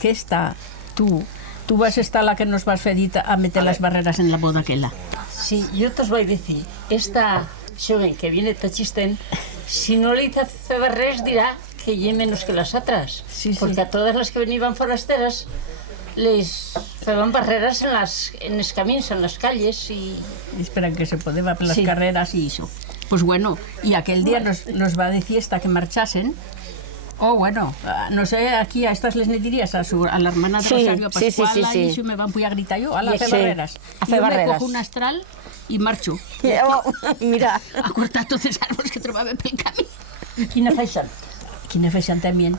què està tu? Tu vas estar la que nos vas fer dit a meter les barreres en la boda aquella. Sí, yo te os voy a decir, esta joven que viene tachisten, si no le hice hacer res dirá que lle menos que las otras, Sí, sí. porque a todas las que venían forasteras les feban barreras en los caminos, en las calles y... Esperan que se podeva per les Sí. carreras i això. Pues bueno, y aquel día nos va de fiesta que marchasen. Oh, bueno, no sé, aquí a estas les dirías a la hermana de Sí, Rosario sí, sí, Pascual, sí. y eso me van a gritar yo, a la Sí, barreras. a fer Yo me barreras. cojo un astral y marcho Mira, a cortar tots els arbres que trobava pel camí. Quina feixant. Quina feixant també.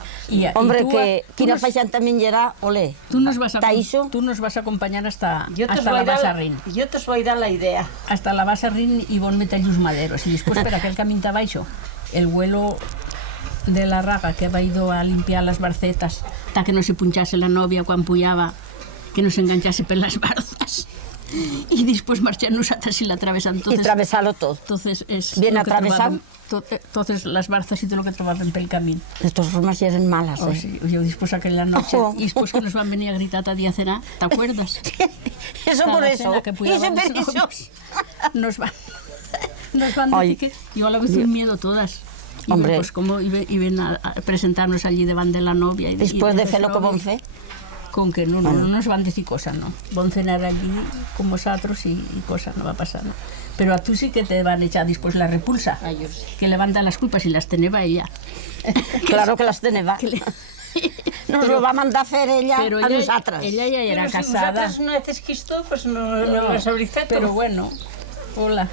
hombre, tu, que tu quina nos- feixant també hi era, olé. Tú nos vas a, Taixo. tú nos vas a acompañar hasta Yo te os la voy a Bassa dar, Rin. yo te os voy a dar la idea. Hasta la Bassa Rin y bon meter llus maderos. Y después, per aquel camí abaixo, el vuelo de la raga que va ido a limpiar las barcetas, para que no se punchase la novia cuando puyaba, que no se enganchase per las barzas. Y después marchar nosaltres y la atravesan. I travessar-lo tot. Entonces es Bien lo que atravesado. entonces las barzas y todo lo que trobaven pel camí. De totes formes ja eren males, Oh, eh? sí, yo después aquella noche, Ojo. y después que nos van a venir a gritar a día cena, ¿te acuerdas? Eso por La eso. cena que Eso puyaban per los eso. novios. Nos van a Ay. decir que yo a la vez un miedo todas. Y Hombre. pues como iban a presentarnos allí davant de la novia. Y Després de los fer el que novios, vam fer. Con que no nos van a decir cosas, no. Van a cenar allí con vosotros y cosas, no va a pasar, ¿no? Pero a tú sí que te van a echar después la repulsa. Ay, yo sí. Que le van a dar las culpas y las teneva ella. Claro que les teneva. Nos lo va mandar a fer ella Pero a nosaltres. ella ya era Pero si casada. vosotras no haces quisto, pues no las habréis feito. Pero bueno, hola.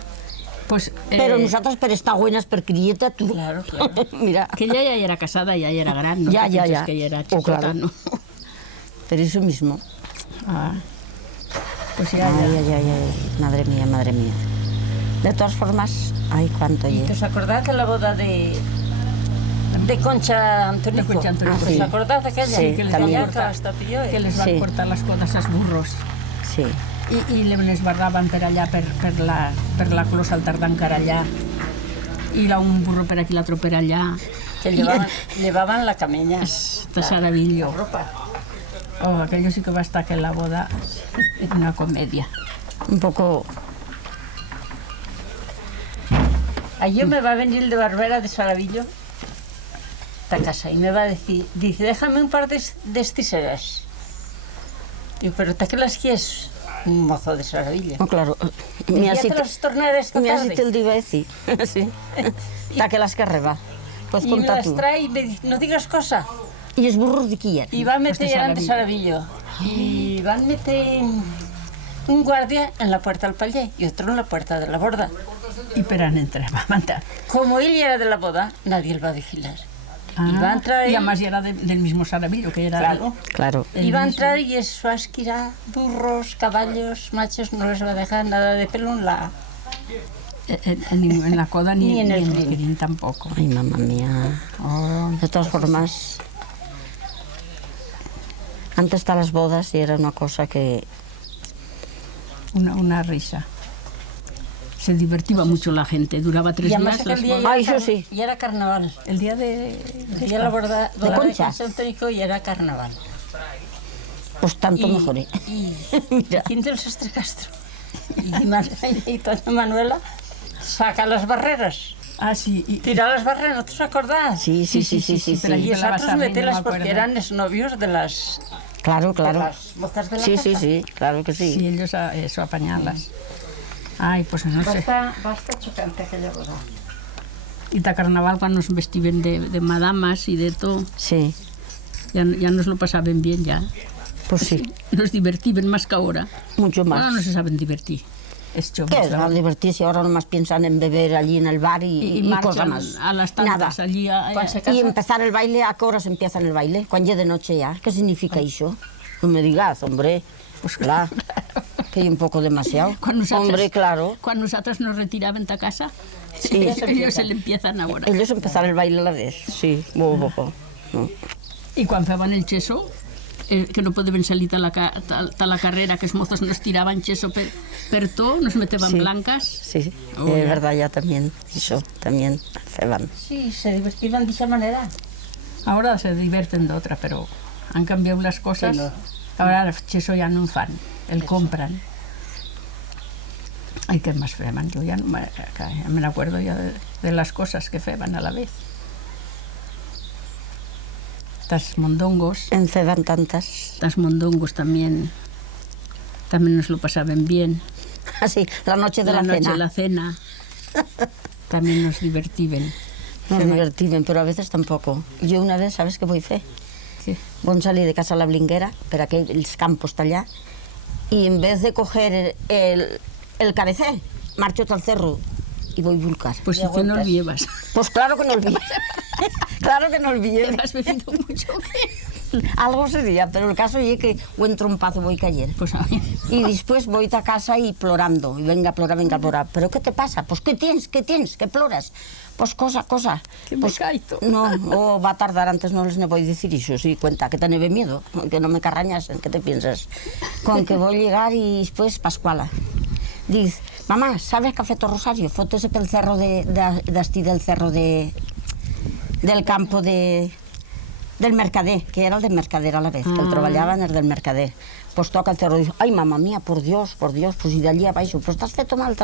Pues, Però nosaltres per estar buenas per crieta, tu. Claro, claro. Mira, que ella ya era casada, ya era gran, ¿no? Ya, Te ya, piensas ya. que ella era Oh, chiquita, claro. ¿no? per eso mismo. Ah, pues ya, Ay, ya. ay, ay, ay, madre mía, madre mía. De todas formas, ay, cuánto ¿Y lle. os acordás de la boda de Concha Antonico? De Concha Antonico, sí. ¿Os acordás de aquella? Sí, que les también. van a cortar hasta pillo, Que les van Sí. cortar las codas als burros. Sí. I les barraven per allà, per la closa al tardà encara allà. I un burro per aquí, l'altre per allà. Que llevaban la camella. De Saravillo. La ropa. Oh, aquello sí que va estar que la boda una comedia. Un poco... Ayer me va a venir el de Barbera de Saravillo a casa y me va a decir, dice, déjame un par de estiseras. Digo, pero ¿te que las quieres? Un mozo de Saravillo. No, claro. Y ya te las tornaré esta Mira si tarde. te lo iba a decir. Sí. Ta que las que reba. Puedes Y me contar las tú. trae y me dice, no digas cosa. Y els burros de qui eren? Y van a Pues de meter ante Saravillo. Saravillo. Y van a meter un guardia en la puerta del paller y otro en la puerta de la borda. I per on entrava? Como él ya era de la boda, nadie lo va a vigilar. Y va a entrar y él, además era del mismo Saravillo, que era... claro. Claro. el Y va a mismo. entrar y eso va a esquirar burros, caballos, machos, no les va a dejar nada de pelo en la... En la coda ni, Ni en el el crin. crin tampoco. Ay, mamá mía. Oh, De todas formas, antes de las bodas era una cosa que... una risa. Se divertía mucho la gente, duraba 3 Y además días. aquel día las ya bodas. Ay, eso sí. ya era carnaval. El día de... Ya la boda ¿De Concha? San Antónico ya era carnaval. Pues tanto mejor, ¿eh? Mira. Quinto el Sastre Castro. Y Toña Manuela saca las barreras. Ah, sí. Tira las barreras, ¿no te os acordás? Sí, sí, sí, sí, sí. pero sí. allí Y de la nosotros Bassa Rin, no me metelas porque acuerdo. eran exnovios de las Claro, claro. mozas de la Sí, casa. sí, sí, claro que sí. Sí, ellos eso, apañarlas. Ay, pues no sé. Basta chocante aquella boda. Y ta carnaval cuando nos vestiven de madamas y de todo, Sí, ya nos lo pasaban bien ya. pues sí, Nos divertían más que ahora. mucho Ahora no más. se saben divertir. Es ¿Qué chovis. es no divertirse? Ahora nomás piensan en beber allí en el bar y cosa marchan más. a las Nada. tantas allí. Cuando se Y casa, empezar el baile, ¿a qué horas empieza el baile? ¿Cuándo ya de noche ya? ¿Qué significa eso? No me digas, hombre. Pues claro, que hay un poco demasiado. Cuando nosotros- Hombre, claro. Cuando nosotros nos retiraban de casa, Sí. ellos se le empiezan ahora. Ellos empezar el baile a la vez, sí, muy poco. No. I quan feien el xeso, que no podien salir de la carrera, que els mozos nos tiraven xeso per tot, nos meteven Sí. blancas. Sí, Oh, es ya. verdad, ya también, eso, también hacían. sí, se divertían de esa manera. Ahora se diverten d'otra, però han cambiado las cosas. Sí, no. Ahora eso ya no fan, el compran. Ay, ¿qué más feban? Yo ya no me acuerdo ya de las cosas que feban a la vez. Estas mondongos. En Ceban tantas. Estas mondongos también nos lo pasaban bien. Así, la noche de la noche cena. de la cena también nos divertiven. Nos divertiven, però a veces tampoco. Jo una vez, ¿sabes què vull fer? Sí. Vam salir de casa a la Blinguera, per aquells campos allà, i en vez de coger el cabecé, marcho al cerro y voy a vulcar. Pues si tú no lo llevas. Pues claro que no olvidé. Claro que no olvidé. ¿Has bebido mucho o qué? Algo sería, pero el caso es que o entro un pazo voy cayendo. Pues a mí. Y después voy a casa y plorando, y venga a plorar. ¿Pero qué te pasa? Pues ¿qué tienes? ¿Qué ploras? Pues cosa. Que me Pues, caito. no, o va a tardar, antes no les ne voy a decir eso, sí, cuenta, que te miedo, que no me carrañasen, ¿qué te piensas? Con que voy a llegar y después Pascuala. Dice, mamá, ¿sabes que ha feito Rosario? Fótose pel cerro del cerro del campo del mercader, que era el del mercader a la vez, que el treballaven el del mercader. Pues toca el cerro y dice, ay, mamá mía, por Dios, pues y de allí abaixo, pues t'has feito mal.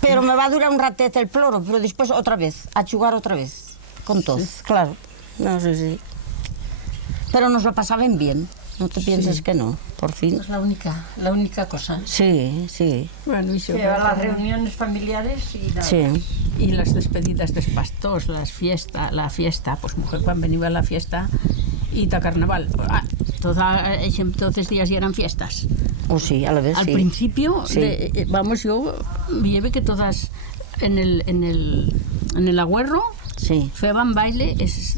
Pero me va a durar un ratet el ploro, pero después otra vez, a jugar otra vez, con todo, claro. No sé si. Pero nos lo pasaban bien, no te pienses que no, por fin. Es la única cosa. Sí. Bueno, y Que a las reuniones familiares y nada. Sí. Y las despedidas de pastors, la fiesta, pues mujer cuando venía a la fiesta y ta carnaval. Todos los días ya eran fiestas. O sí, a la vez Al sí. principio, Sí. yo vi que todas en el agüerro Sí. feban baile es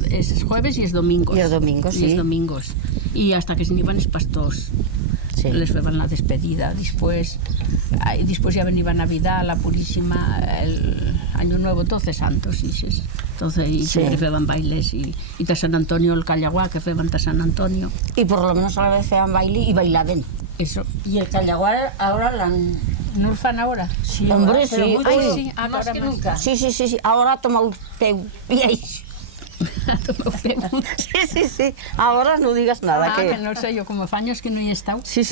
jueves y es domingos. Y el domingo, sí. Y es domingos. Y hasta que se iban los pastors. Sí. Les feban la despedida. Después ya venía Navidad, la Purísima, el Año Nuevo, 12 santos. Y siempre feban bailes. Y ta San Antonio, el Callaguá, que feban ta San Antonio. Y por lo menos a la vez hacían baile y bailaban. Eso. Y el Callaguar ahora la han... ¿No lo fan ahora? Sí, Hombre, pero sí. mucho, Ay, sí, más ahora que más. nunca. Sí. Ahora toma un peu. Y ahí. Sí. Ahora no digas nada. Que no sé, yo como años que no he estado. Sí.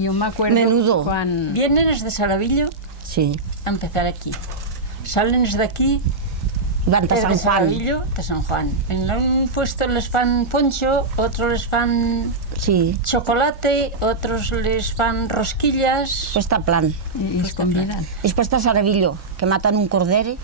Yo me acuerdo Menudo. cuando... Vienen desde Saravillo Sí. a empezar aquí. Salen desde aquí, Van a desde San Juan. Saravillo, de San Juan. En un puesto les fan poncho, otros les fan Sí. chocolate, otros les fan rosquillas. Pues está plan. Y es combinan. Después está Saravillo, que matan un cordero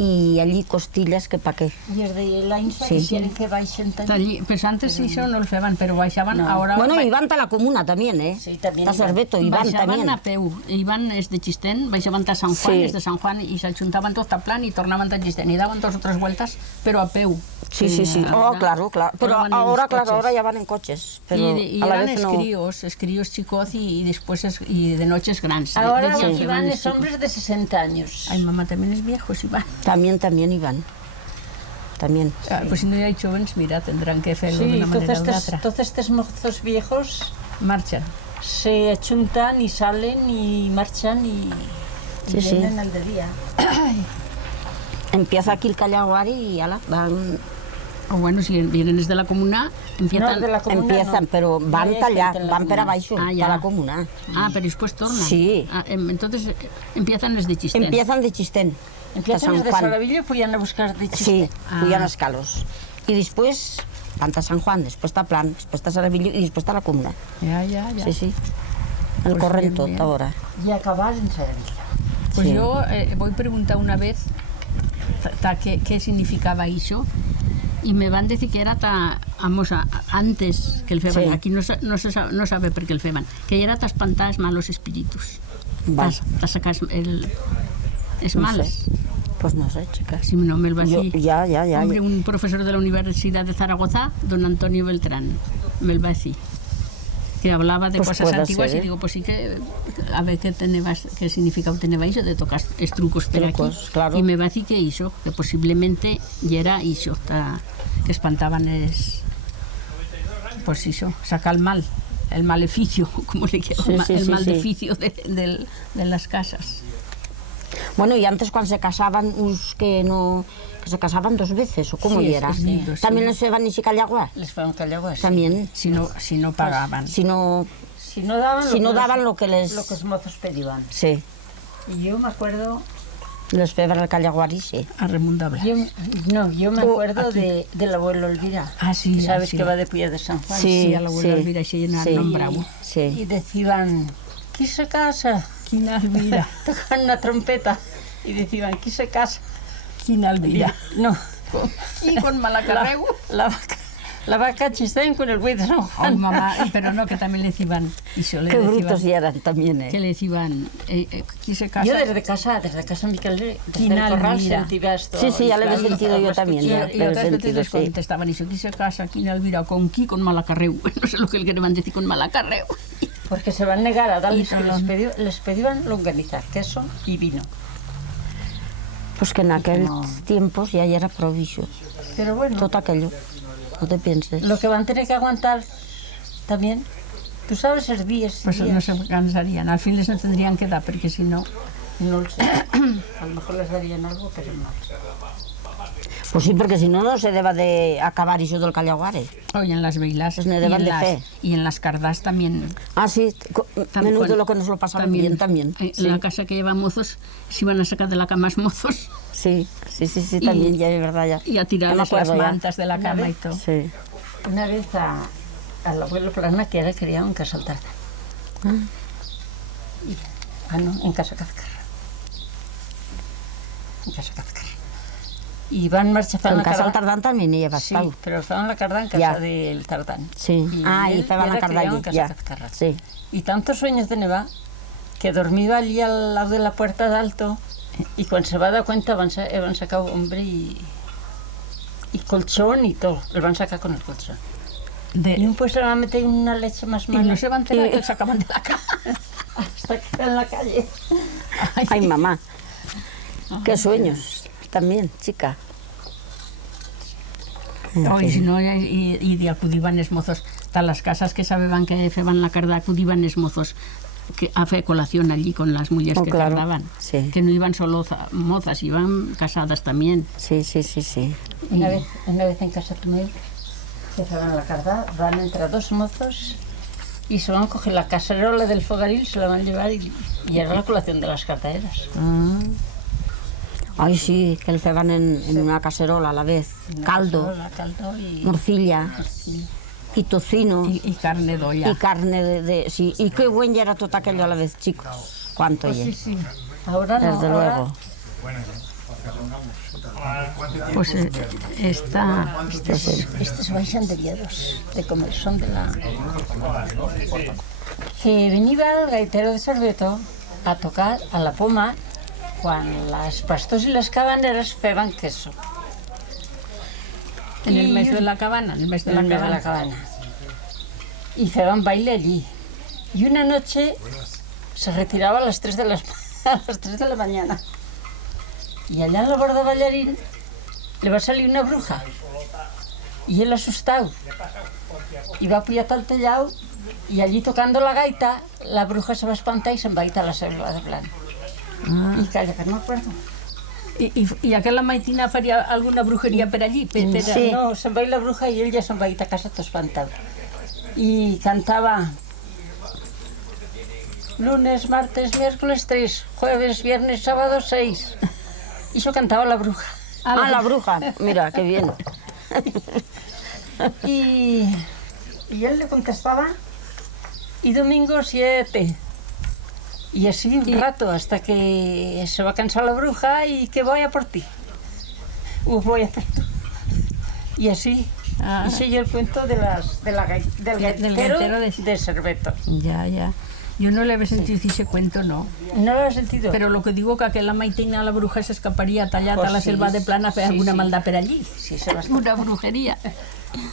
y allí costillas, que pa' qué. Y desde la INSA Sí. quieren que baixen también. Pues antes eso no lo feban, pero baixaban No. ahora... Bueno, y van a la comuna también, ¿eh? Sí, también A iban. Cerveto, y van baixaban también. a peu, iban es de Chistén, baixaban a San Juan, Sí. es de San Juan, y se ajuntaban tot a plan y tornaban a Chistén, y daban 2 o 3 vueltas, pero a peu. Sí. Oh, claro. Pero Ahora van en ahora, los claro, coches. ahora ya van en coches. Pero Y a la eran vez no. escríos chicos y después y de noches grandes. Ahora de los día que que van van es hombres de 60 años. Ay, mamá, también es viejos, Iván. También iban. También. Pues si no hay jóvenes, mira, tendrán que hacerlo de Sí, una manera u entonces otra. estos mozos viejos Marchan. se achuntan y salen y marchan y Sí. vienen al de día. Empieza aquí el Callaguar y ala, van. O bueno, si vienen desde la comuna, empiezan... No, de la comuna Empiezan, no. pero van No hay allá, gente en la van per comuna. abaixo, Ah, ya. a la comuna. Ah, pero después tornan. Sí. Entonces empiezan desde Chistén. Empiezan de Chistén, de Empiezan San desde Juan. Saravillo y puyan a buscar de Sí, chiste. pujan els calos. Y después van a San Juan, después está Plan, después está Saravillo y después está la comuna. Ya. Sí. El Pues corren bien, tot bien. ahora. Y acabar en Saravillo. Pues Sí. yo voy a preguntar una vez qué significaba eso y me van a decir que era antes que el feban, Sí. aquí no sabe por qué el feban, que era ta espantar els malos espíritus, Val. ta sacar es No males. sé. Pues no sé, chicas. Si no me lo va a Yo, decir. ya. Hombre, un profesor de la Universidad de Zaragoza, don Antonio Beltrán, me lo va a decir. Que hablaba de Pues cosas puede antiguas ser, y digo, pues sí que a ver qué significaba teneba eso de tocar trucos por aquí. Trucos, claro. Y me va a decir que hizo, que posiblemente ya era eso, que espantaban pues eso, sacar el maleficio, como le llaman, Sí, el sí, maleficio de las casas. Bueno, y antes cuando se casaban, que que se casaban 2 veces, o cómo Sí, era. sí, También les feban y Callaguas. Les fueron callaguas. También, Si no pagaban. si no Si no daban lo que les... lo que los mozos pedían. Sí, Y yo me acuerdo, les feban el Callaguari, sí. A remundable. yo me acuerdo del abuelo Elvira. Ah, sí, que sabes sí. que va de Puya de San Juan. Sí, a la abuela Elvira se llena sí, el nombre bravo. Sí. Y decían, ¿qui se casa? Quina Elvira. Tocaban una trompeta y decían, ¿qui se casa? Quina Elvira. No, Y con Malacarreu. la vaca chistén con el buey de San Ay, Juan. mamá, pero no, que también le decían, y se le Qué decían, brutos ya eran también, que le decían, ¿qui se casa? Yo desde casa Miquel, desde Quina el corral Elvira. sentía esto. Sí, sí, ya lo he sentido yo también. Y, Ya, y lo he otras veces sentido, les sí. contestaban, y si se casa, Quina Elvira, ¿con qui? Con Malacarreu. No sé lo que le querían decir con Malacarreu. Porque se van a negar a darles Y que todo. les pedían longaniza, queso y vino. Pues que en aquells tiempos ya era proviso. Pero bueno, Todo aquello, no te pienses. lo que van a tener que aguantar también, tú sabes, es días y Pues no días. se cansarían. Al fin les tendrían que dar, porque si no... No lo sé. A lo mejor les darían algo, pero no. Pues sí, porque si no, no se deba de acabar eso del Callaguare. Hoy en las veilas Pues me deban de fe. y en las cardas también. Ah, sí, menudo Cuando- lo que nos lo pasaron bien también. En Sí, la casa que lleva mozos, se iban a sacar de la cama mozos sí, también, ya es verdad ya. y a Ya me tirarles las acuerdo ya. mantas de la Una cama y vez. todo. Sí. Una vez al abuelo Plana, que era criado en Casa Altarda. No, en Casa Cazcarra. En Casa Cazcarra. Y van marcha En la casa al carda. Tardán también hi he Sí, estado. pero fan la carda en casa Ya. del Tardán. Sí. Ah, y él feban la era criado carda en allí, Casa ya. Cazcarra. Sí. Y tantos sueños de neva que dormía allí al lado de la puerta de alto y cuando se va a dar cuenta van sacado hombre y colchón y todo, lo van a sacar con el colchón. Y un pues se va a meter una leche más Y mala no se van a enterar que le sacaban de la cama. hasta que en la calle. Ay, mamá. Qué sueños también, chica. I si no, i acudiven els mozos de las casas que sabían que feban la carda, acudiven els mozos a fer colación allí con las mujeres Oh, que claro, cardaban. sí. Que no iban solo mozas, iban casadas también. Sí, sí, sí, sí. Una vez en casa Tomeu, que se van a la carda, van a entrar dos mozos y se van a coger la cacerola del fogaril, se la van a llevar y era la colación de las cartaeras. Ay, sí, que el feban en una cacerola a la vez. Caldo, Caldo y... morcilla y tocino I carne d'olla. y carne de... Sí, y qué buen ya era todo aquello a la vez, chicos. Cuánto Sí, ya. sí. Ahora no, Desde ahora luego. Pues esta... estos baixan de viados, de comer, son de la... Que venía el gaitero de Sorbeto a tocar a la poma quan les pastors i les cabaneres feien queso. En el mes de la cabana, en el mes de la en el mes de la cabana. cabana. Y feban baile allí. Y una noche se retiraba a las 3 de la mañana. Y allá en la borda ballarín le va a salir una bruja. Y él asustado. Y va a pujar al tellado y allí tocando la gaita, la bruja se va a espantar y se'n va a ir a la selva de Plan. Y calla, que no me acuerdo. I aquella maitina faria alguna brujeria per allí? Sí. No, se'n va ir la bruja y él ya se'n va ir a casa todo espantado. Y cantaba lunes, martes, miércoles 3, jueves, viernes, sábado 6. Y eso cantaba la bruja. Ah, la bruja. Mira, qué bien. Y él le contestaba y domingo 7. Y así un rato hasta que se va a cansar la bruja y que vaya por ti. Voy a hacer tú. Y así. Ah. Ese es el cuento del gaitero gaitero de Sorbeto. Ya, ya. Yo no le había sentido ese cuento, no. ¿No lo has sentido? Pero lo que digo que aquella maitina la bruja se escaparía tallada Pues a la sí, selva de Plana a fer sí, alguna sí. maldad per allí. Sí, se va a escapar. Una brujería.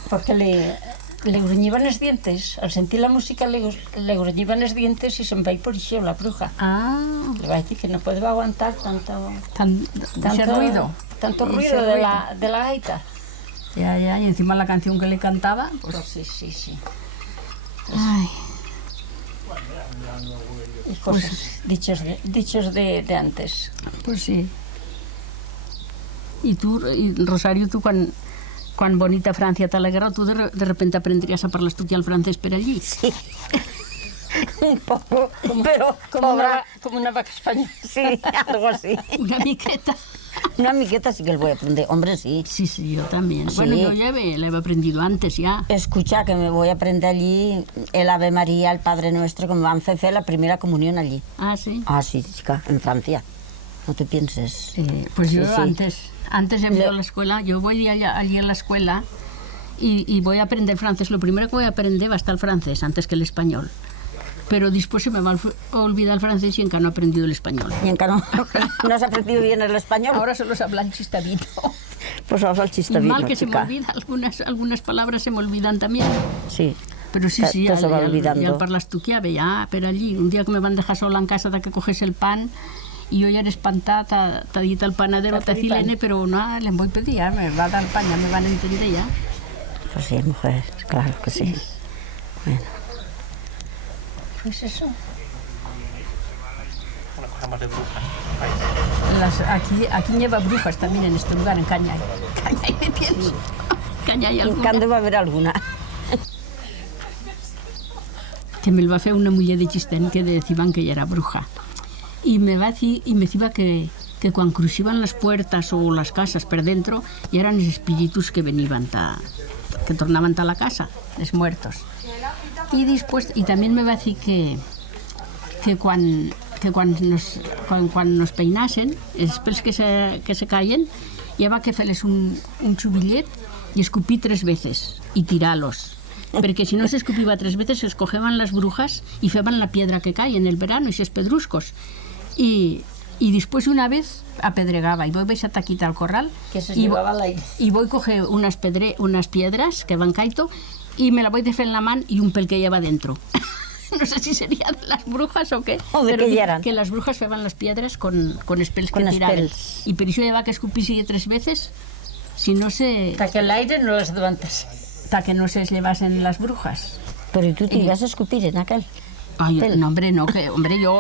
Porque le gruñiban los dientes. Al sentir la música le gruñiban los dientes y se va a ir por eso la bruja. Ah, Le va a decir que no puede aguantar tanto ese ruido. Tanto Ese ruido de la gaita. Ya, ya, y encima la canción que le cantaba, pues... Pues sí. Ay, Y cosas, dichos de antes. pues sí. Y tú, Rosario, tú cuando bonita Francia te alegró, tú de repente aprenderías a hablar tú ya el francés por allí. Sí. Un poco, pero Como una vaca española. sí, algo así. Una miqueta. Una miqueta sí que lo voy a aprender. Hombre, sí. Sí, sí, yo también. Sí. Bueno, yo ya la he aprendido antes ya. Escucha, que me voy a aprender allí el Ave María, el Padre Nuestro, que me van a hacer la primera comunión allí. Ah, sí. Ah, sí, chica, en Francia. No te pienses. Pues yo Sí, sí. antes de ir a la escuela, yo voy allí a la escuela y voy a aprender francés. Lo primero que voy a aprender va a estar el francés antes que el español. Pero después se me va a olvidar el francés y en que no he aprendido el español. Y en cano, ¿no has aprendido bien el español? Ahora solo se hablan chistavito. Pues ahora el Y chiste mal que se me chica. olvida, algunas palabras se me olvidan también. Sí. Pero sí, sí, Te se va olvidando. ya parlas tu chiave, ya, pero allí, un día que me van a dejar sola en casa de que coges el pan y yo ya eres espantada, te dit el panadero, te cilene, pero no, le voy a pedir, ya, me va a dar el pan, ya me van a entender ya. Pues sí, mujer, claro que sí. Bueno, Pues eso. Una cosa más de brujas. Aquí lleva brujas también en este lugar, en Cañay. Cañay me pienso. Cañay en alguna. Cando va a haber alguna. Que me va a hacer una mujer de Chistén que decían que ella era bruja. Y me va a decir, y me decía que cuando cruzaban las puertas o las casas por dentro, ya eran los espíritus que venían, que tornaban a la casa, los muertos. Y después, y también me va a decir que cuando nos peinasen, els pels que se caen, lleva que fer-les un xubillet y escupir 3 veces y tirarlos. Porque si no se escupía 3 veces, se escogeban las brujas y feban la piedra que cae en el verano, esos pedruscos. Y después una vez apedregaba y voy a quitar el corral Que se y llevaba al aire. y voy a coger unas piedras que van caito y me la voy a hacer en la mano y un pel que lleva dentro. No sé si serían las brujas o qué. O de pero qué que, eran. que las brujas feban las piedras con espels Con que tiraban. espels. Y por eso lleva que escupirse 3 veces, si no se... Hasta que el aire no las levantas. Hasta que no se llevasen las brujas. Pero ¿y tú te ibas a escupir en aquel? Ay, Pel. no, hombre, no, que, hombre, yo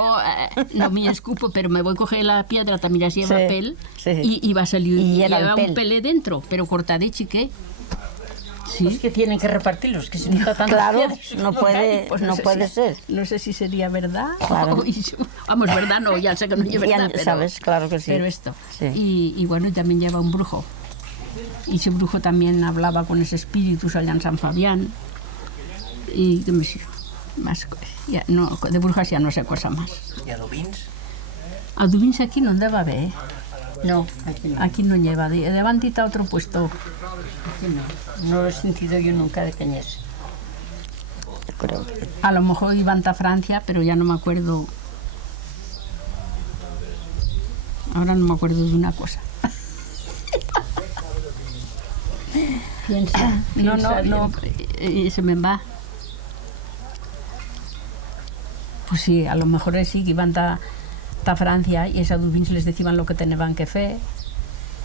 no me escupo, pero me voy a coger la piedra, también así lleva Sí, pel, sí. y va a salir, Y era lleva el pel. un pelé dentro, pero cortadé chiqué. Sí. Pues que tienen que repartirlos, que se necesita tantas Claro, piedras. no puede, Pues no sé puede si- ser. No sé si sería verdad. Claro. Vamos, verdad no, ya sé que no es Ya verdad, pero, sabes, claro que sí. pero esto. Sí. Y bueno, y también lleva un brujo. Y ese brujo también hablaba con ese espíritus allá en San Fabián. Y qué me sigo. Más, ya, no, de brujas ya no sé cosa más. ¿Y adobins? Adubins aquí no debe haber, ¿eh? No, aquí no. Aquí no lleva, de levantita a otro puesto. Aquí no. No lo he sentido yo nunca de Cañés. Creo. A lo mejor iban a Francia, pero ya no me acuerdo. Ahora no me acuerdo de una cosa. Piensa, No, piensa no, bien. se me va. Pues sí, a lo mejor sí que iban a Francia y esos adubins les decían lo que tenían que hacer,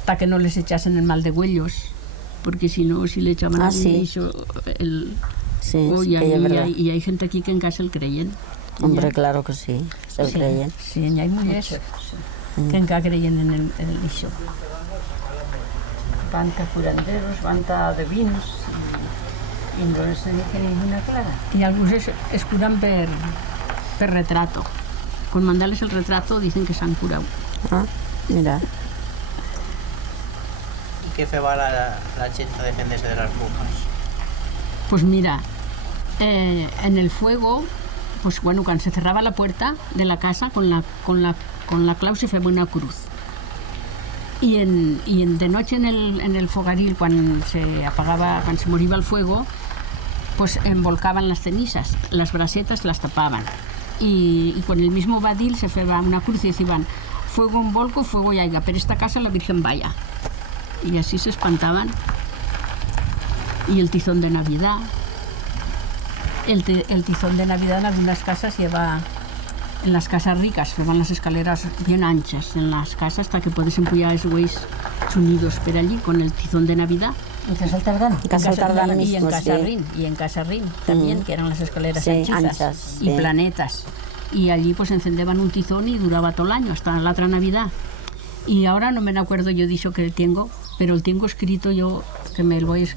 para que no les echasen el mal de huellos, porque si no, si le echaban Ah, al sí. inicio, Sí, Oh, sí, que es verdad. y hay gente aquí que en casa el creyen. Hombre, claro que sí, se lo Sí, creyen. sí, y hay mujeres que en casa creyen en el ixo. Van a curanderos, van a adivins y no les dice ninguna clara. Y algunos es curan per retrato. Con mandarles el retrato dicen que se han curado. Ah, mira. ¿Y qué fe va la gente a defenderse de las brujas? Pues mira, en el fuego, pues bueno, cuando se cerraba la puerta de la casa con la clau se fue una cruz. Y de noche en el fogaril, cuando se apagaba, cuando se moría el fuego, pues envolcaban las cenizas, las brasetas las tapaban. Y con el mismo badil se fue una cruz y decían, fuego en volco, fuego y aiga, pero esta casa la Virgen vaya. Y así se espantaban. Y el tizón de Navidad. El tizón de Navidad en algunas casas lleva, en las casas ricas, llevan las escaleras bien anchas en las casas hasta que puedes empullar esos güeyes unidos por allí con el tizón de Navidad. En Casa Tardán. En Casa Tardán y en mismo, Casa sí. Rin, y en Casa Rin también, que eran las escaleras Sí, anchitas anchas, y sí. planetas. Y allí pues encendeban un tizón y duraba todo el año, hasta la otra Navidad. Y ahora no me acuerdo yo dicho que el tengo, pero el tengo escrito yo, que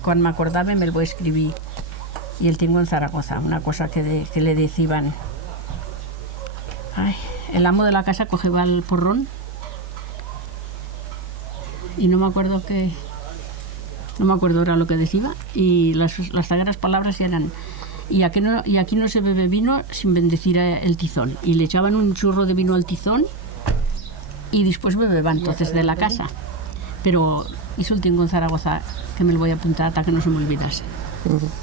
cuando me acordaba me lo voy a escribir. Y el tengo en Zaragoza, una cosa que le decían. Ay, el amo de la casa cogeba el porrón y no me acuerdo ahora lo que decía, y las sagradas palabras eran: y aquí no se bebe vino sin bendecir el tizón, y le echaban un churro de vino al tizón y después bebeban entonces de la casa. Pero eso lo tengo en Zaragoza, que me lo voy a apuntar hasta que no se me olvidase.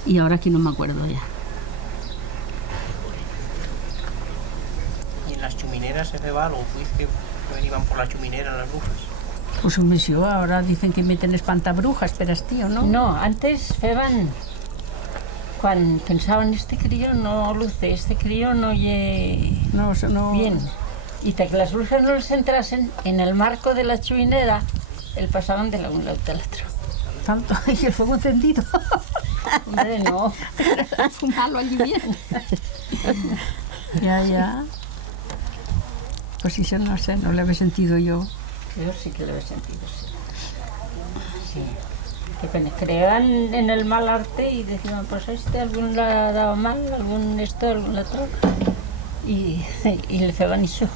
Y ahora aquí no me acuerdo ya. ¿Y en las chumineras se ceba algo? ¿Fuiste que iban por la chuminera las brujas? Pues un mesio, ahora dicen que meten espantabrujas, pero es tío, ¿no? No, antes feban, cuando pensaban este crío no luce, este crío no oye No, eso no... bien. Y hasta que las brujas no les entrasen, en el marco de la chuminera, el pasaban de un lado al otro. Tanto, y el fuego encendido. Hombre, no. Fumarlo allí bien. Ya. Pues eso no sé, no le había sentido yo. Yo sí que lo he sentido, sí. Sí. Que creían en el mal arte y decían, pues algún le ha dado mal, algún esto, algún lo otro. Y le feban eso.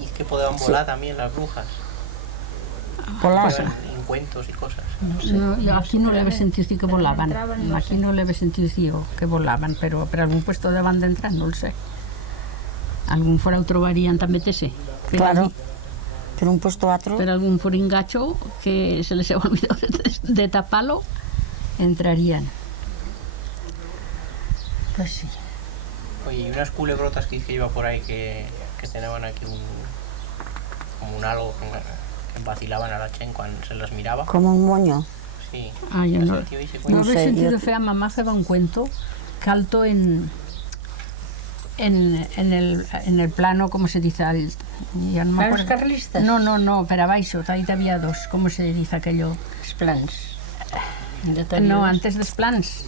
Y es que podían volar también las brujas. Volar. En cuentos y cosas. No, yo aquí no le había sentido decir que volaban. entraban, no Aquí no le había sentido decir que volaban, pero algún puesto de banda entrar, no lo sé. Algún fuera otro varían también ese. Claro. Pero un puesto a otro. Pero algún foringacho que se les había olvidado de taparlo, entrarían. Pues sí. Oye, y unas culebrotas que iba por ahí que tenían aquí como un algo que vacilaban a la chen cuando se las miraba. Como un moño. Sí. Ah, yo ¿Has no. sentido ese No cuento? había sé, sentido yo- fea, mamá hacía un cuento que alto en el plano, ¿cómo se dice? Ya no me ¿Planos acuerdo. carlistas? No, pero abaixo, ahí había dos, ¿cómo se dice aquello? Els plans. No, antes de los plans.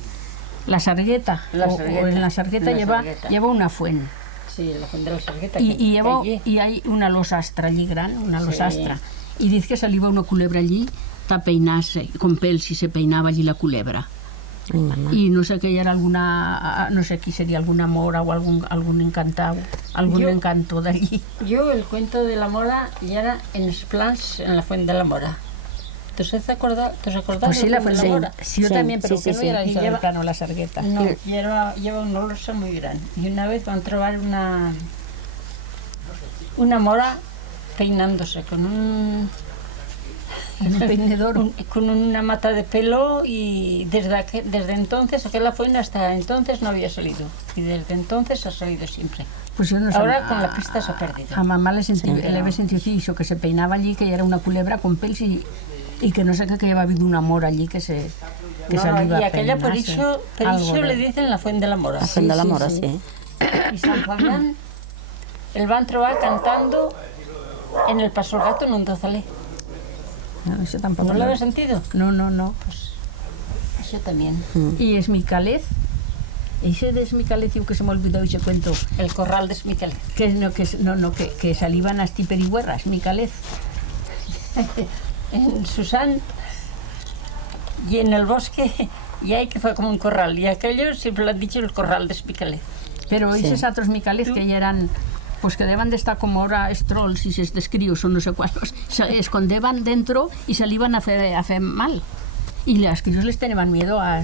La sargueta. La O sargueta. en la sargueta La lleva, sargueta. lleva una fuente. Sí, la font de la Sargueta. Y hay una losastra allí gran, una losastra. Y dice que salía una culebra allí para peinarse, con pel si se peinaba allí la culebra. Ay, mamá. Y no sé qué era no sé qué sería alguna mora o algún encantado, algún Yo- encanto de allí. Yo el cuento de la mora ya era en els plans en la fuente de la mora. ¿Te has acordado Pues sí, del la Fuent fue de la mora? sí, yo Sí, también, pero sí, que sí, no sí. era Y eso del lleva- plano la sargueta. No, lleva una losa muy grande. Y una vez van a trobar una mora peinándose con Un peinedor. con una mata de pelo, y desde entonces, aquella fuente hasta entonces no había salido. Y desde entonces ha salido siempre. Pues yo no sé. Ahora con la pista se ha perdido. A mamá le había sentido eso, que se peinaba allí, que ya era una culebra con pels y que no sé qué, que lleva habido un amor allí que No, salía y a aquella por peinarse. eso le dicen la fuente de la mora. La Fuent de la Mora, sí. Y San Fabián el van trobar cantando en el Paso del Gato en un dozaler. No, eso tampoco. ¿No lo había sentido? No. Eso también. Y Esmicalez, ese de Esmicalez, que se me olvidó ese cuento, El corral de Esmicalez. que salían a Stiperigüerra, Esmicalez. En Susán y en el bosque, y ahí que fue como un corral. Y aquello siempre lo han dicho el corral de Esmicalez. Pero esos otros Micalez que ya eran, pues que deben de estar como ahora trolls y estos críos o no sé cuántos, se escondeban dentro y salían a hacer mal. Y las críos les tenían miedo a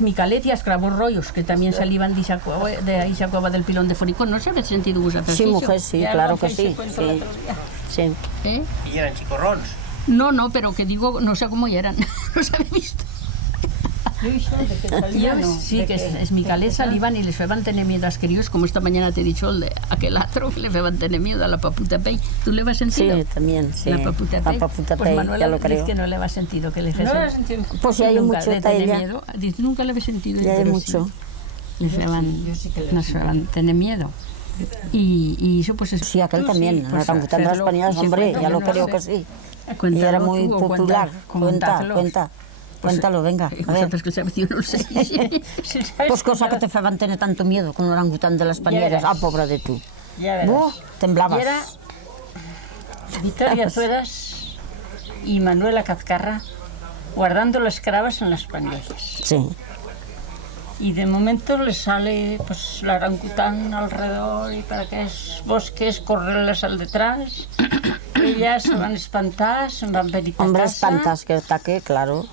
Micalez y a Cravos Rollos, que también salían de esa cueva del Pilón de Foricón. ¿No se habéis sentido vosotros Sí, eso? mujer, sí, Ya claro lo que hacéis sí. ese cuento el Sí, otro día. sí. ¿Eh? Y eran chicorrons. No, pero que digo, no sé cómo eran, no se había visto. Yo hizo de que salían, ¿no? Sí, De que es Micalez salían y les feban tener miedo a los críos, como esta mañana te he dicho, el de aquel otro que le feban tener miedo a la paputa pey. ¿Tú le vas sentido? Sí, también, sí. La paputa La pey. paputa Pues pey, Manuela ya lo dice creo. que no le va sentido que le No lo feban. he sentido. Pues sí, hay Nunca mucho le tiene ella. miedo. Dice, nunca le he sentido. Ya hay pero mucho. Sí, le feban, yo sí que le he nos sentido. feban tener miedo. Y eso pues es... Sí, aquel tú también. pues, La Orangutan de las hacerlo, Españolas, y se hombre, cuenta, ya yo lo no creo sé. que sí. Y Cuéntalo era muy tú o popular. contárselos. Cuenta. Cuéntalo, venga. A ver. Cosas que sabes, yo no sé. Si sabes Pues cosa que contar- te feban tener tanto miedo con un orangután de las pañeras. verás. Ah, pobre de tú. Ya verás. Temblabas. Y era Victoria Zuedas y Manuela Cazcarra guardando las cravas en las panillas. Sí. Y de momento les sale pues el orangután alrededor y para que es bosques correrles al detrás. Ellas se van a espantar, se van a venir para Hombre, casa. espantas que ataque, claro.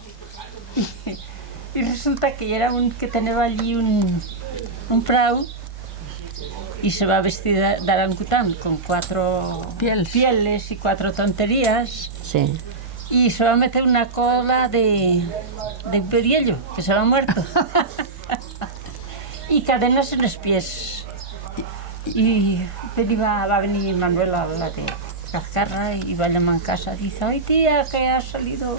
Y resulta que era un que tenía allí un prau y se va a vestir de orangután con 4 pieles y 4 tonterías Sí. y se va a meter una cola de periello que se va muerto y cadenas en los pies y va a venir Manuela, la de Cazcarra, y va a llamar en casa, dice: ay tía, que ha salido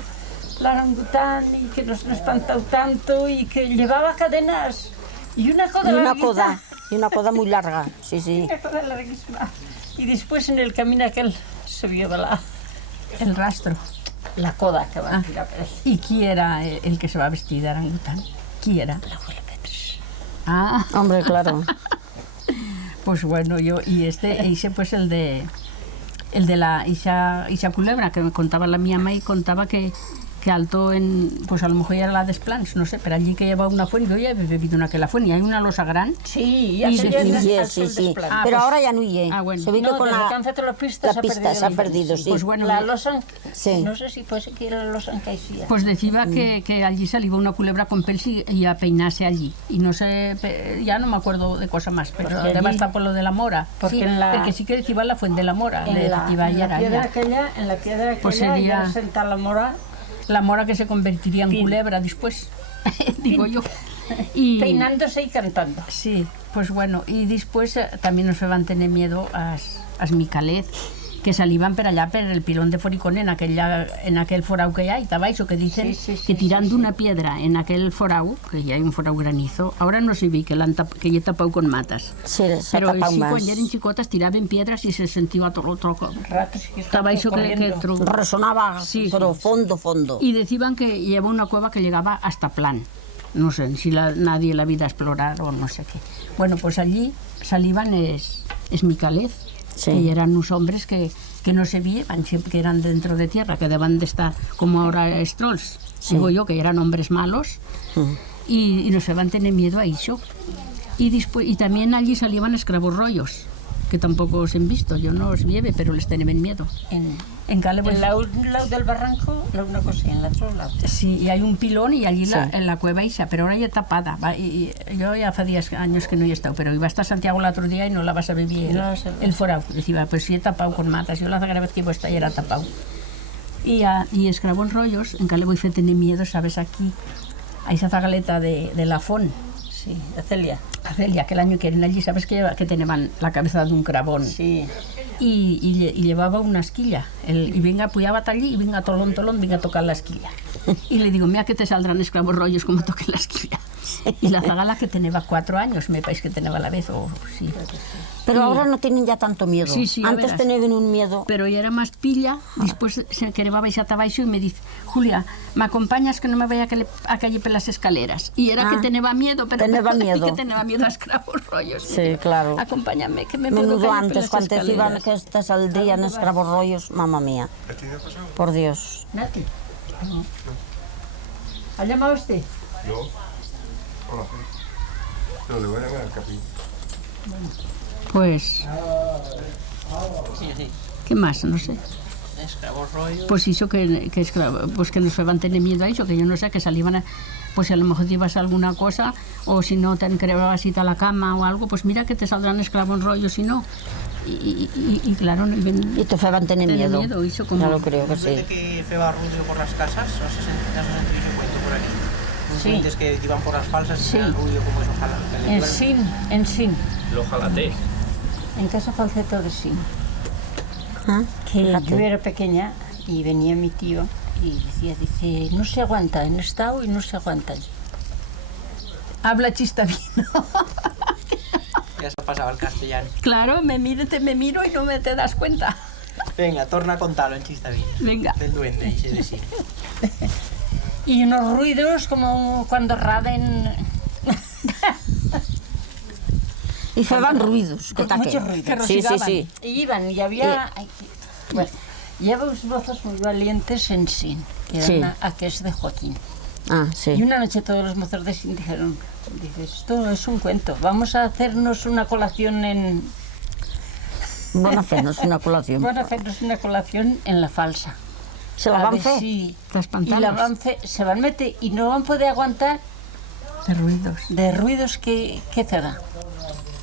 el orangután y que nos ha espantado tanto y que llevaba cadenas y una coda larguita". Y una coda muy larga. Sí, sí. Una coda larguísima. Y después en el camino aquel se vio El rastro. la coda que va a tirar por ahí. ¿Y quién era el que se va a vestir de orangután? ¿Quién era? La abuela Petres. Ah, Hombre, claro. pues bueno, ese pues el de la Isa Culebra, que me contaba la mi ama y contaba que alto pues a lo mejor era la Desplans, no sé, pero allí que lleva una fuente, yo ya he bebido una que la fuente, y hay una losa gran. Sí, ya Y se de- viene Sí, al sí, sol sí. desplan. Ah, Pero pues- ahora ya no hiye. Ah, bueno. Se ve que No, con desde la, que han hecho la pista se ha perdido. se ha perdido, sí. Pues bueno, La losa, Sí. no sé si puede ser que la losa en caixía. Pues decía que allí salía una culebra con pels y a peinarse allí. Y no sé, ya no me acuerdo de cosa más, pero Porque debe allí- estar por lo de la mora. porque sí, en la- porque sí que decía la fuente de la mora. En la piedra aquella, Pues sería- ya senta la mora La mora que se convertiría en Fin. culebra después, digo yo. Y, peinándose y cantando. sí, pues bueno, y después también nos van a tener miedo a Micalez, que salían per allá, per el pilón de Foricón, en aquel forau que hay, tabaixo, que dicen Sí, sí, sí, que tirando una piedra en aquel forau, que ya hay un forau granizo, ahora no se vi que ya he tapado con matas. Sí, se ha Pero tapado sí, más. cuando eran chicotas tiraban piedras y se sentía todo otro. Ratos que Tabaixo que corriendo. Resonaba, Sí, pero sí. fondo. Y decían que lleva una cueva que llegaba hasta Plan. No sé si nadie la vida a explorar o no sé qué. Bueno, pues allí salían es Micalez, Sí. que eran unos hombres que no se veían, siempre que eran dentro de tierra, que deben de estar como ahora trolls. Sí. Digo yo, que eran hombres malos y nos van a tener miedo a eso. Y también allí salían esclavos rollos, que tampoco os he visto, yo no os vieve, pero les tenían miedo. En Cale, pues, En un lado del barranco, una cosa, y en el otro lado. sí, y hay un pilón y allí Sí. en la cueva esa, pero ahora ya tapada. Y yo ya hace 10 años que no he estado, pero iba hasta Santiago el otro día y no la vas a vivir No la vas a ver. el forao. Decía, pues sí he tapado con matas, yo la primera vez que iba a estar ya era tapado. Y escravón rollos, en Cale voy a tener miedo, ¿sabes? Aquí, a esa zagaleta de la Fon, Sí, de Celia. a Celia, que el año que eran allí, ¿sabes? Que tenían la cabeza de un cravón. Sí. Y llevaba una esquilla. Y venga, puyaba allí y venga tolón, venga a tocar la esquilla. Y le digo, mira que te saldrán esclavos rollos como toquen la esquilla. Y la zagala que tenía 4 años, me parece que tenía a la vez, o sí. Pero ahora no tienen ya tanto miedo. Sí, sí, ya Antes verás. tenían un miedo. Pero ella era más pilla, después se quedaba baixar abaixo y me dice, Julia, ¿me acompañas que no me vaya a calle por las escaleras? Y era que tenía miedo, pero teneba miedo. que tenía miedo a esclavos rollos. Sí, claro. Acompáñame, que me puedo Menudo caer por antes, las cuando iban escaleras. que te saldrían escravos rollos, mamá mía. Por Dios. Nati. ¿Ha llamado usted? Yo. Hola. No, le voy a llamar al capín. Pues, Sí, sí. ¿qué más? No sé. Esclavos rollo. Pues eso pues que nos van a tener miedo a eso, que yo no sé, que salían pues a lo mejor llevas alguna cosa, o si no te creabas a la cama o algo, pues mira que te saldrán esclavos rollos, si no. Y claro, no ven- Y te feban tener Tener miedo. miedo, eso como- Ya lo creo que Desde sí. que feba ruido por las casas, no sé si has sentido ese cuento por aquí. Sí. Gentes que iban por las falsas y Sí. hacían ruido como eso, ojalá. que le iban- En Sin. Lo jalaté. En casa Falceto de Sin. Ah, Que fíjate. yo era pequeña y venía mi tío y dice, no se aguanta en estado y no se aguanta allí. habla chistavino. Ya se pasaba el castellano. Claro, me miro y no me te das cuenta. Venga, torna a contarlo en Chistavilla. Venga. Del duende, ese de sí. Y unos ruidos como cuando raden. Y feban ruidos, que taque. Muchos ruidos. Sí, sí, sí. Y iban, y había... Bueno, lleva unos mozos muy valientes en Sin, que Sí. eran aquellos de Joaquín. Ah, Y sí. una noche todos los mozos de Sin dijeron, dices, esto es un cuento, vamos a hacernos una colación en... Van a hacernos una colación. Van a hacernos una colación en la falsa. Se la A van ver fer. si- Las y pantanas. la van se van a meter y no van a poder aguantar De ruidos. de ruidos que se da.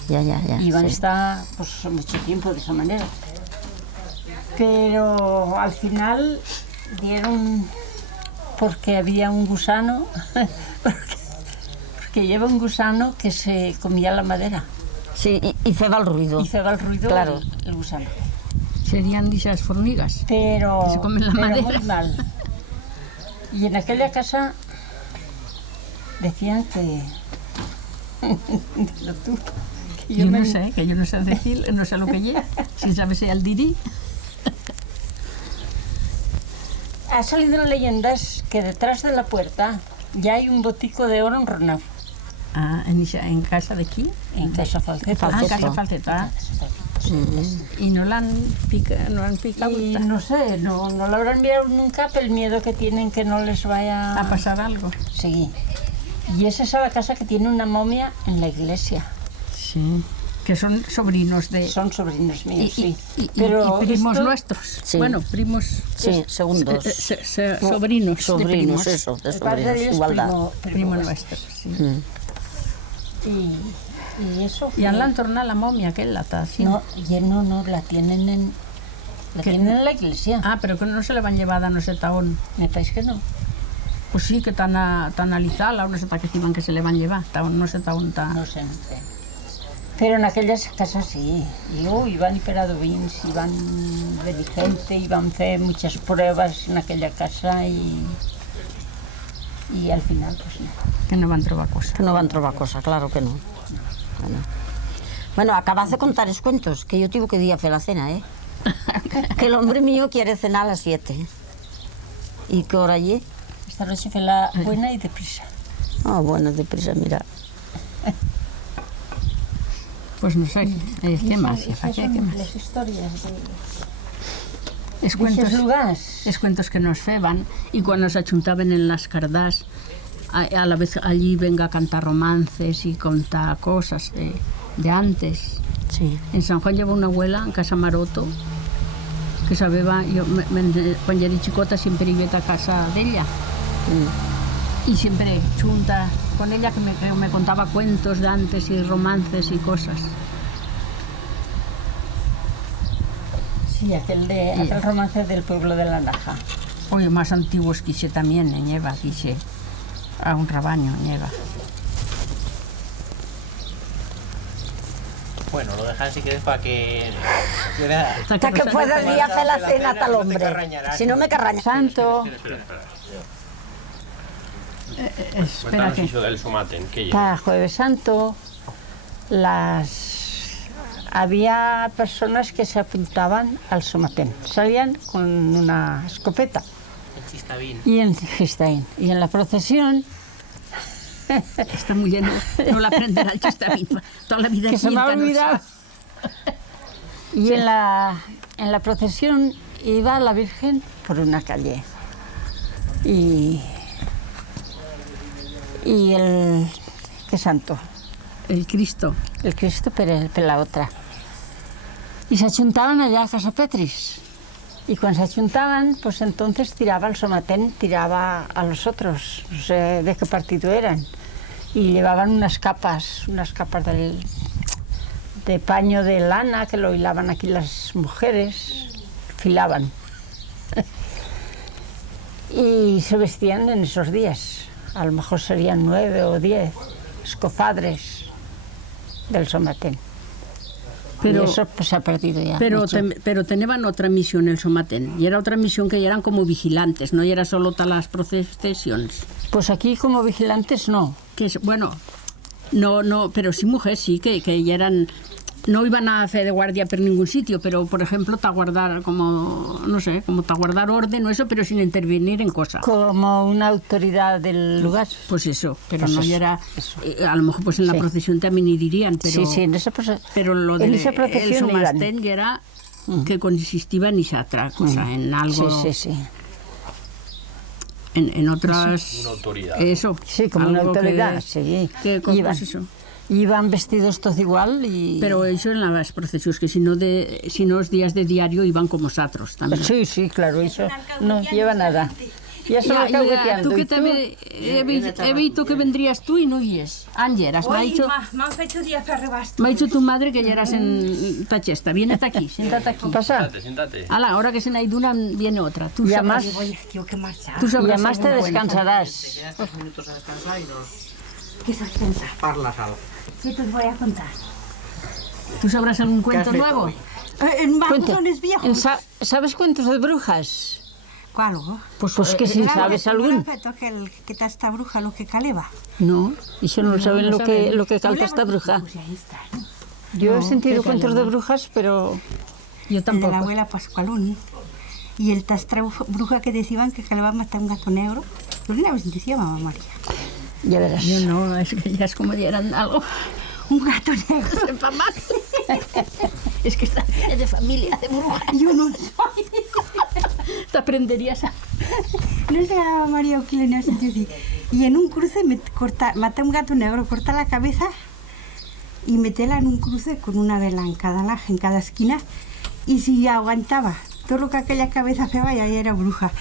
Ya, ya, ya. Y van a sí. estar pues, mucho tiempo de esa manera. Pero al final dieron porque había un gusano, porque lleva un gusano que se comía la madera Sí, y feba el ruido. y se va el ruido Claro. el gusano. Serían dichas formigas. Pero, Que se comen la pero madera. muy mal. Y en aquella casa decían que... Dilo tú, que Yo no me- sé, que yo no sé decir, no sé lo que lleva. Si sabes el dirí. Ha salido leyendas que detrás de la puerta ya hay un botico de oro enronado. Ah, en casa de quién? En Casa Falceta. Ah, en casa Falceta. Y no la han picado. Y no sé, no lo habrán mirado nunca por el miedo que tienen que no les vaya A pasar algo. Sí. Y es esa la casa que tiene una momia en la iglesia. Sí. Que son sobrinos de... Son sobrinos y, míos, sí. y Pero primos esto- nuestros. Sí. Bueno, primos... Sí, segundos. sobrinos. de Sobrinos, primos. eso, de El padre de sobrinos. ellos Igualdad. Primo vuestro. nuestro, sí. Mm. Y eso Y fue- han la tornado la momia, aquella está así. No, la tienen en... La ¿Qué? tienen en la iglesia. Ah, pero que no se le van llevada no sé taón. Me parece que no. Pues sí, que tan alizada, no sé ta que encima que se le van llevar. Taón, no sé taón ta... No sé, no sé. Pero en aquellas casas sí. Y iban hiperadovins, iban de gente, iban a hacer muchas pruebas en aquella casa y al final pues no. Que no van trobar cosas. Que no van trobar cosa, claro que no. Bueno, acabas de contar los cuentos, que yo tuve que ir a hacer la cena, ¿eh? Que el hombre mío quiere cenar a las 7. ¿Y qué hora allí? Esta noche fue la buena y deprisa. Ah, bueno, deprisa, mira. Pues no sé, ¿qué más? Esas ¿Qué son más? las historias Es de cuentos, esos lugares. es cuentos que nos feban y cuando se achuntaban en las cardás, a la vez allí venga a cantar romances y contar cosas de antes. Sí. En San Juan lleva una abuela, en Casa Maroto, que sabía, yo cuando era chicota siempre iba a casa de ella. Y siempre junta con ella que me contaba cuentos de antes y romances y cosas. Sí, aquel romance del pueblo de la Naja. Oye, más antiguos quise también, en Lleva, quise a un rabaño, en Lleva. Bueno, lo dejan si quieres para que... Hasta que pueda ir a hacer la cena tal no te hombre. carrañarás. Si no me carraña. Santo, Espera Cuéntanos que... eso del somaten, que lleva. para Jueves Santo, había personas que se apuntaban al somatén. Salían con una escopeta El chistavín. y en Gistaín. Y en la procesión, Está muy lleno, no la aprenderá el chistavín. Toda la vida que se me ha sienta, no olvidado. Y en la procesión iba la Virgen por una calle. Y el... ¿Qué santo? El Cristo. El Cristo per la otra. Y se achuntaban allá a Casa Petris. Y cuando se achuntaban, pues entonces tiraba el somatén, tiraba a los otros, no sé de qué partido eran. Y llevaban unas capas de paño de lana que lo hilaban aquí las mujeres, filaban. Y se vestían en esos días. A lo mejor serían 9 o 10 escofadres del somatén. Pero, Y eso pues, se ha perdido ya. pero, mucho. pero tenían otra misión el somatén. Y era otra misión que eran como vigilantes, no era solo tal las procesiones. Pues aquí como vigilantes no. Que es, bueno, no, pero sí mujeres sí, que ya eran no iban a hacer de guardia por ningún sitio, pero por ejemplo, te guardar como, no sé, como te guardar orden o eso, pero sin intervenir en cosas. Como una autoridad del lugar. Pues eso, pero Pues no eso, era, eso. a lo mejor pues en la Sí. procesión también y dirían, pero, Sí, en esa pero lo en de esa procesión el iban. somastén ya era que consistía en esa otra cosa, en algo, Sí. en otras... Una autoridad. Eso. Sí, como una algo autoridad, que- sí. que, Iban. pues eso. Iban vestidos todos igual y... Pero eso en las procesiones, que si no es días de diario iban como satros también. Sí, claro, eso no lleva nada. Ya se lo Ya, alcahueteando. tú que ¿Y tú? he visto que vendrías tú y no ies. Ángeras, me ha dicho, m'han fet un dia fer rebast. me ha dicho tu madre que ya eras en Tachesta. Viene aquí, siéntate aquí. Pasa. Siéntate. A la hora que se ha ido una, viene otra. Tú Y sabrás, además, Tío, qué marcha. tú y sabrás además te algún cuento. descansarás. Quedas 3 minutos a descansar y nos ¿Qué estás pensando? parlas algo. ¿Qué te voy a contar? ¿Tú sabrás algún cuento feito nuevo? hoy? En Cuenta. bajones viejos. ¿Sabes cuentos de brujas? ¿Cuál? Pues que si sabes algún. Que está esta bruja lo que caleva. No, y eso no saben no lo que canta esta bruja. Pues ahí está, ¿no? Yo he No, sentido ¿qué cuentos de caleva? brujas, pero Yo El de la tampoco. abuela Pascualón. Y el tastra bruja que decían que caleva hasta un gato negro. Yo una vez decía mamá María. ya verás. Yo no, es que ya es como dieran algo. Un gato negro. Es que está de familia de brujas. Yo no soy. Te aprenderías a... No sé a María o quién le ha sentido así. Y en un cruce mata un gato negro, corta la cabeza y metela en un cruce con una vela en cada esquina. Y si aguantaba todo lo que aquella cabeza hacía, ya era bruja.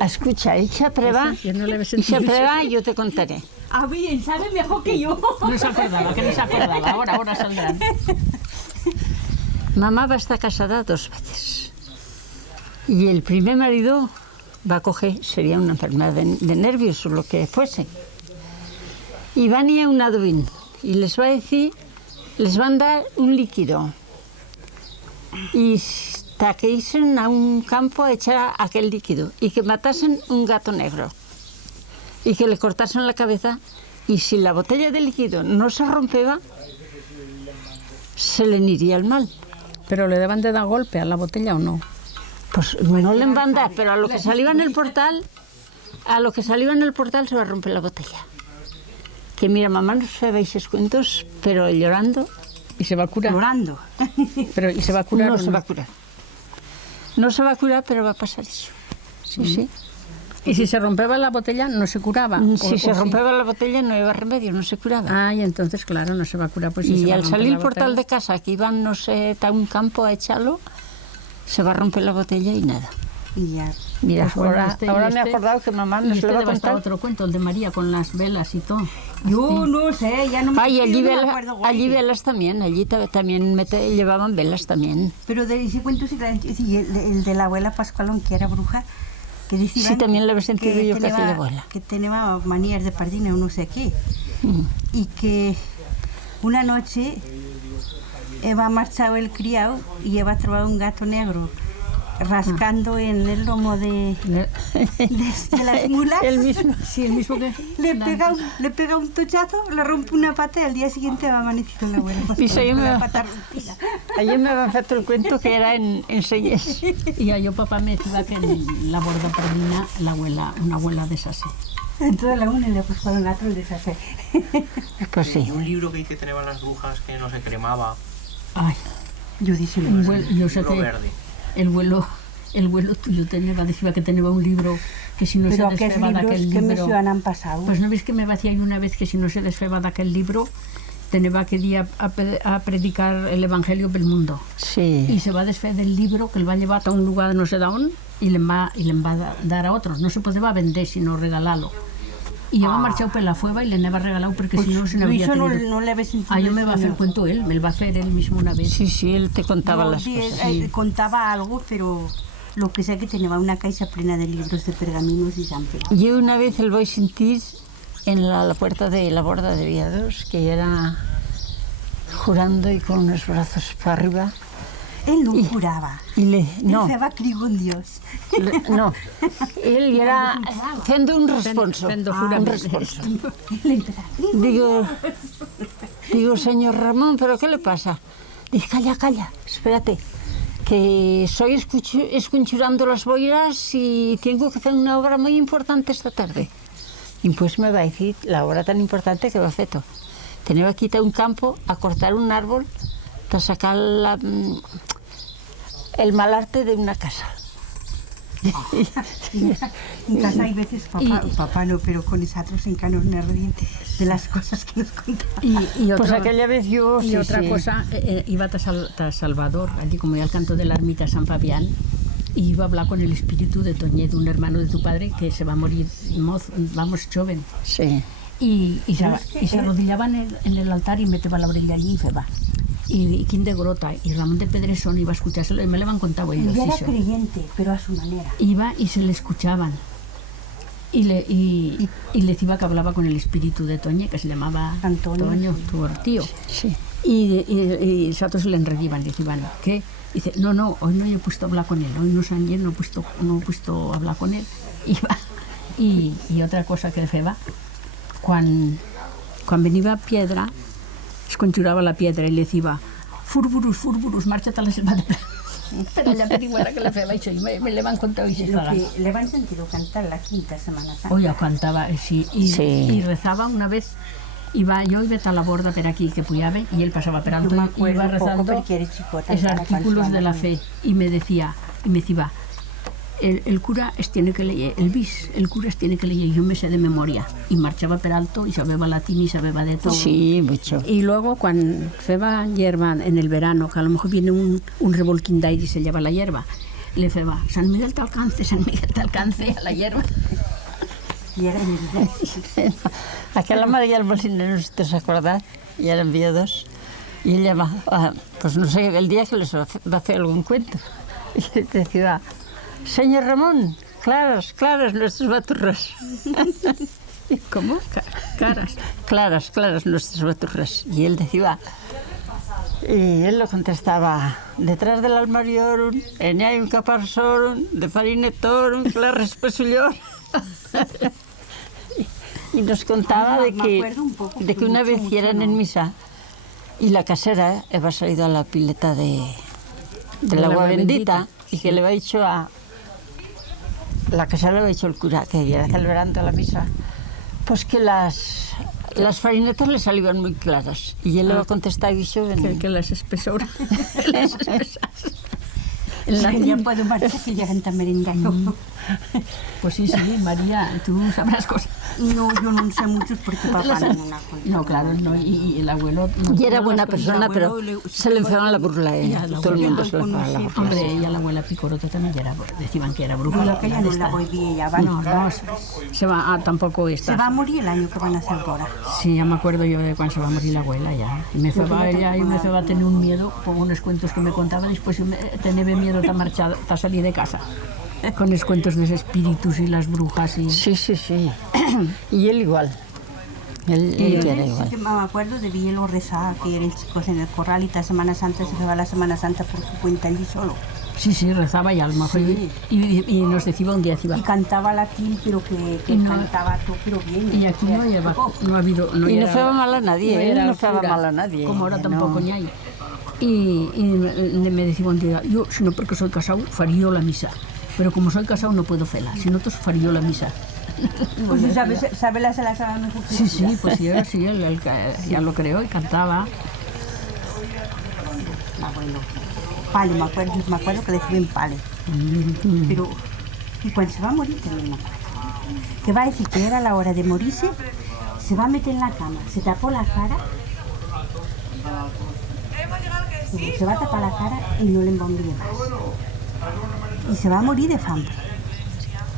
Escucha, echa prueba, Yo no le había sentido echa prueba y yo te contaré. A bien, sabe mejor que yo. No se acordaba, que no se acordaba. Ahora saldrán. Mamá va a estar casada 2 veces. Y el primer marido va a coger, sería una enfermedad de nervios o lo que fuese. Y van a ir a un aduín y les va a decir, les van a dar un líquido. Y hasta que isen a un campo a echar aquel líquido y que matasen un gato negro. Y que le cortasen la cabeza y si la botella de líquido no se rompeba, se le iría el mal. ¿Pero le daban de dar golpe a la botella o no? Pues no le van a dar, pero a lo que saliva en el portal, se va a romper la botella. Que mira, mamá no se veis cuentos, pero llorando ¿Y se va a curar? Llorando. Pero, ¿y se va a curar no o se va a curar. No se va a curar, pero va a pasar eso. Sí. ¿Y si se rompeba la botella, no se curaba? Si se rompeba la botella no iba remedio, no se curaba. Ah, y entonces, claro, no se va a curar. Pues si se Y va a al romper salir la el portal botella. de casa, que iban, no sé, a un campo a echarlo, se va a romper la botella y nada. Y ya. Mira, Pues bueno, ahora, este- ahora me he este- acordado que mamá Y nos este lo va a debe estar contar. otro cuento, el de María con las velas y todo. Yo no sé, ya no me, Ay, allí, yo no me acuerdo cuál. allí velas también, allí también llevaban velas también. Pero de ese cuento sí, sí, el de la abuela Pascualón, que era bruja, que decía Sí, también lo he sentido yo que hacía la abuela. que tenía manías de pardina o no sé qué. Y que una noche Eva marchado el criado y Eva trovado un gato negro rascando en el lomo de las mulas. El mismo. Sí, el mismo que... Le pega un tochazo, le rompe una pata y al día siguiente va amanecido la abuela. Y se con me la va- pata rompida. Ayer me habían hecho el cuento que era en Selles. Y a yo papá me decía que en la borda perdina la abuela, una abuela de esas. Entonces la una le puso un gato y les hace. Pues sí. Y un libro que tenían las brujas que no se cremaba, Ay, Yo dije, yo sé libro que verde. el vuelo tuyo decía que tenía un libro que si no pero se aquells desfeba libros d'aquell que me libro... se han pasado. Pues no ves que me decía una vez que si no se desfeba d'aquell libro tenía que ir a predicar el evangelio pel mundo. Sí. Y se va a desfer del libro que él va a llevar a un lugar no sé dónde y le va a dar a otros. No se podía vender sino regalarlo. Y yo me marchado por la fueva y le n'he regalado porque si no se Yo n'habría eso no, tenido. no le había sentido. Ah, yo me va a hacer cuento él, me lo va a hacer él mismo una vez. Sí, sí, él te contaba No, las sí, cosas. contaba algo, pero lo que sé que tenía una caixa plena de libros de pergaminos y sample. Yo una vez el voy a sentir en la puerta de la borda de Viados, que era jurando y con los brazos para arriba, Él no curaba. No, Él se va criar con Dios. no. Él era haciendo un responso. Fendo Un juramento. responso. Él empezaba, Digo, señor Ramón, ¿pero qué le pasa? Dice, calla, espérate, que estoy escuchando las boiras y tengo que hacer una obra muy importante esta tarde. Y pues me va a decir la obra tan importante que va a hacer. Tenía que ir a un campo a cortar un árbol para sacar el mal arte de una casa. En casa hay veces, papá no, pero con nosotros en Canos Nervien, de las cosas que nos contaba. Y Pues otra, aquella vez yo... y sí, otra sí. cosa, iba a Salvador, allí como ya al canto de la ermita San Fabián, y iba a hablar con el espíritu de Toñé, de un hermano de tu padre que se va a morir, vamos, joven. Sí. Y se arrodillaba en el altar y meteba la orella allí y se va. Y Quín de Grota y Ramón de Pedresón iba a escuchárselo y me lo han contado ellos. Él era eso. creyente, pero a su manera. Iba y se le escuchaban. Y le decía que hablaba con el espíritu de Toñé, que se llamaba Antonio. Toño, tu tío. Sí. Y nosotros le enredían, decían, ¿qué? Dice, no, hoy no he puesto a hablar con él, hoy no San Yer, no he puesto a hablar con él. Y otra cosa que feba, cuando venía piedra, es conjuraba la piedra y le decía, furburus, márchate a la selva de plan. Pero ya te digo, era que le feba eso, y me le van contado y se Lo estaba. que le van sentido cantar la quinta Semana Santa. Oye, cantaba, sí, Sí. y rezaba una vez. Yo iba a la borda per aquí que puyaba y él pasaba per alto Yo me y acuerdo iba poco rezando porque era chicota, esos estaba artículos de la fe y me decía, el cura tiene que leer, el cura tiene que leer, yo me sé de memoria y marchaba per alto y sabía latín y sabía de todo. Sí, mucho. Y luego cuando feba hierba en el verano, que a lo mejor viene un revolquín d'aire y se lleva la hierba, le feba, San Miguel te alcance a la hierba. Y era mi Aquella María Almocina, no sé si te acuerdas, y eran viudos, y ella va, pues no sé, el día que les va a hacer algún cuento, y decía, señor Ramón, claras, nuestros baturras. ¿Cómo? Caras. Claras, nuestras baturras. Y él decía, y él lo contestaba, detrás del armario, hay un caparzón, de farinetorum, claras pesullor. Y nos contaba Me acuerdo un poco, de que una vez mucho, eran ¿no? en misa y la casera había salido a la pileta del agua bendita y que le había dicho a la casera, le había dicho el cura que era celebrando la misa, pues que las farinetas le salían muy claras y él le va a contestar y dicho Que las espesoras. Ya puedo marchar que llegan también engaño. Pues sí, María, tú sabrás cosas. No, yo no sé mucho porque papá no me la cuenta. No, claro, no, y el abuelo... y era buena persona, pero se le enferma la burla a ella. Todo el mundo se le enferma la burla. Hombre, ella, la abuela Picorota, también decían que era bruja. No, que ella no la voy bien, ella va. No, se va, tampoco está. Se va a morir el año que van a hacer ahora. Sí, ya me acuerdo yo de cuando se va a morir la abuela ya. Y me feba ella y me feba a tener un miedo, por unos cuentos que me contaba, después tenía miedo de marchar, de salir de casa. Con los cuentos de los espíritus y las brujas y... Sí. Y él igual. Él era igual. Sí, me acuerdo de verlo rezar, que eran chicos en el corral y la Semana Santa se va la Semana Santa por su cuenta allí solo. Sí, rezaba y alma. Sí. Y nos decía un día, decía, Y cantaba latín, pero que cantaba todo, pero bien. y aquí no ha habido... Y no fue mal a nadie, él no fue cura, mal a nadie. Como ahora no. tampoco ni hay. Y me decía un día, yo, si no porque soy casado, faría la misa. Pero como soy casado no puedo hacerla, si no, faría la misa. Pues si sabe se la sabe mejor. Sí, pues sí, él ya lo creó y cantaba. Abuelo. Pale, me acuerdo que le decían pale. Pero, y cuando se va a morir también me acuerdo. Que va a decir que era la hora de morirse, se va a meter en la cama, se tapó la cara, se va a tapar la cara y no le embombille más. Y se va a morir de hambre.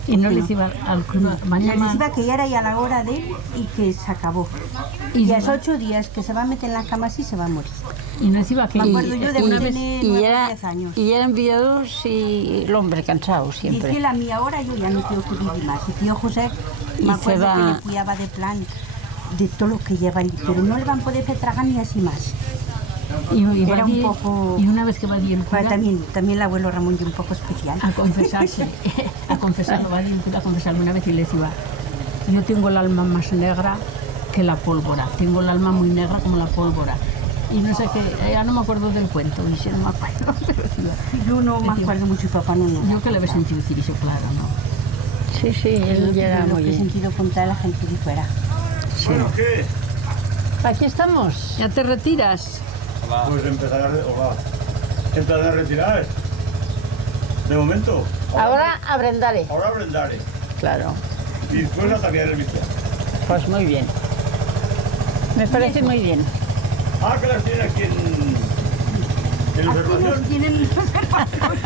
Y no le decía al cura, Le mañana... decía que ya era ya la hora de él y que se acabó. Y a esos 8 días que se va a meter en la cama así se va a morir. Y no decía que Me acuerdo yo de una que vez... tiene Y 9 o 10 años. eran viudos y el hombre cansado siempre. Dice la mía ahora yo ya no quiero que viva más. Y tío José, Y me se acuerdo va. que le cuidaba de plan de todo lo que lleva, pero no le van a poder hacer tragar ni así más. va Era un dir- poco- Y una vez que va a dir el cura, También el abuelo Ramón y un poco especial. a confesarse, a confesarlo, va a dir el cura a confesarme una vez y le decía, yo tengo el alma más negra que la pólvora, tengo el alma muy negra como la pólvora. Y no sé qué, ya no me acuerdo del cuento, y si no me acuerdo, pero decía, Yo no me acuerdo mucho y papá no. yo que le había sentido decir eso, claro, ¿no? Sí, sí, él llega Lo muy que he bien. sentido contar a la gente de fuera. Bueno, ¿qué? Aquí estamos. ¿Ya te retiras? Pues empezar a retirar. De momento. Ahora a Brendare. Ahora brendaré. Claro. Y después a cambiar el bistec. Pues muy bien. Me parece muy bien. Ah, que las tienen aquí en Aquí observación. nos tienen observación.